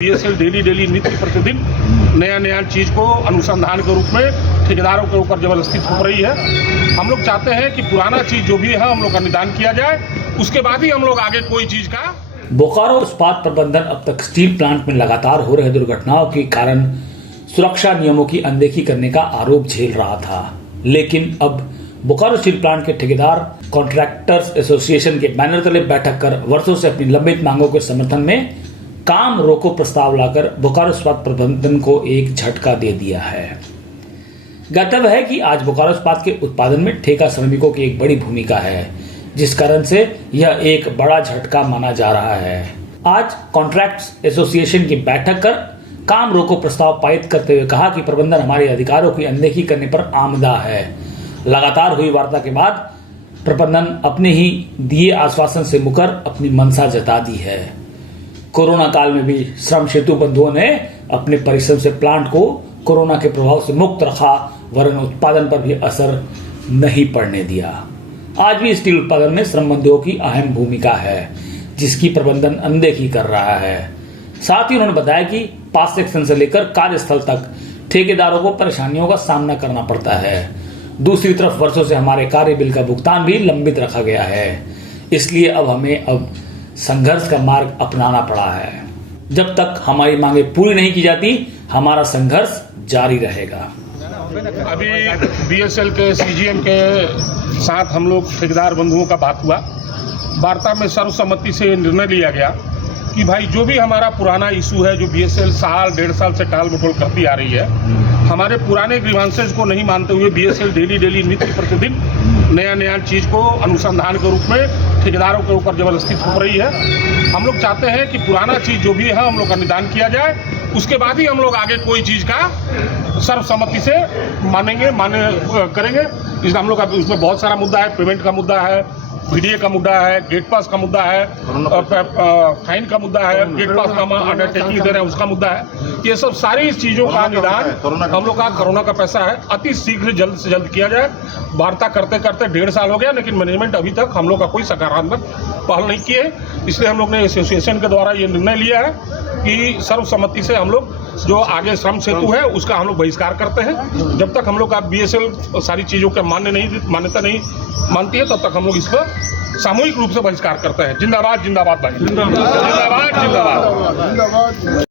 BSL daily नित्य प्रतिदिन नया चीज़ को अनुसंधान के रूप में ठेकेदारों के ऊपर जबरदस्ती थोप रही है। हम लोग चाहते हैं कि पुराना चीज़ जो भी है हम लोग का निदान किया जाए, उसके बाद ही हम लोग आगे कोई चीज़ का। बोकारो इस्पात प्रबंधन अब तक स्टील प्लांट में लगातार हो रहे दुर्घटनाओं के कारण सुरक्षा नियमों की अनदेखी करने का आरोप झेल रहा था, लेकिन अब बोकारो स्टील प्लांट के ठेकेदार कॉन्ट्रैक्टर्स एसोसिएशन के बैनर तले बैठक कर वर्षों से अपनी लंबित मांगों के समर्थन में काम रोको प्रस्ताव लाकर बोकारो इस्पात प्रबंधन को एक झटका दे दिया है। ज्ञातव्य है कि आज बोकारो इस्पात के उत्पादन में ठेका श्रमिकों की एक बड़ी भूमिका है, जिस कारण से यह एक बड़ा झटका माना जा रहा है। आज कॉन्ट्रैक्ट्स एसोसिएशन की बैठक कर काम रोको प्रस्ताव पारित करते हुए कहा कि प्रबंधन हमारे अधिकारों की अनदेखी करने पर आमदा है। लगातार हुई वार्ता के बाद प्रबंधन अपने ही दिए आश्वासन से मुकर अपनी मंशा जता दी है। कोरोना काल में भी श्रम सेतु बंधुओं ने अपने परिश्रम से प्लांट को कोरोना के प्रभाव से मुक्त रखा, वरन उत्पादन पर भी असर नहीं पड़ने दिया। आज भी स्टील उत्पादन में श्रम बंधुओं की अहम भूमिका है, जिसकी प्रबंधन अनदेखी कर रहा है। साथ ही उन्होंने बताया कि पास सेक्शन से लेकर कार्यस्थल तक ठेकेदारों को परेशानियों का सामना करना पड़ता है। दूसरी तरफ वर्षों से हमारे कार्य बिल का भुगतान भी लंबित रखा गया है, इसलिए अब हमें संघर्ष का मार्ग अपनाना पड़ा है। जब तक हमारी मांगे पूरी नहीं की जाती, हमारा संघर्ष जारी रहेगा। अभी बीएसएल के सीजीएम के साथ हम लोग ठेकेदार बंधुओं का बात हुआ। वार्ता में सर्वसम्मति से निर्णय लिया गया कि भाई जो भी हमारा पुराना इशू है, जो बीएसएल साल डेढ़ साल से टाल मटोल करती आ रही है, हमारे पुराने ग्रीवांसेस को नहीं मानते हुए बीएसएल डेली नित्य प्रतिदिन नया चीज़ को अनुसंधान के रूप में ठेकेदारों के ऊपर जबरदस्ती थोप रही है। हम लोग चाहते हैं कि पुराना चीज़ जो भी है हम लोग का निदान किया जाए, उसके बाद ही हम लोग आगे कोई चीज़ का सर्वसम्मति से करेंगे। इसलिए हम लोग का उसमें बहुत सारा मुद्दा है, पेमेंट का मुद्दा है, वीडीए का मुद्दा है, गेट पास का मुद्दा है, फाइन का मुद्दा है, गेट पास का अंडरटेकिंग दे रहे हैं उसका मुद्दा है। ये सब सारी चीज़ों का निदान हम लोग का कोरोना का पैसा है, अति शीघ्र जल्द से जल्द किया जाए। वार्ता करते करते 1.5 साल हो गया, लेकिन मैनेजमेंट अभी तक हम लोग का कोई सकारात्मक पहल नहीं किए, इसलिए हम लोग ने एसोसिएशन के द्वारा ये निर्णय लिया है कि सर्वसम्मति से हम लोग जो आगे श्रम सेतु है उसका हम लोग बहिष्कार करते हैं। जब तक हम लोग का बीएसएल सारी चीज़ों के मान्यता नहीं मानती है, तब तक हम लोग इसका सामूहिक रूप से बहिष्कार करते हैं। जिंदाबाद जिंदाबाद भाई, जिंदाबाद जिंदाबाद।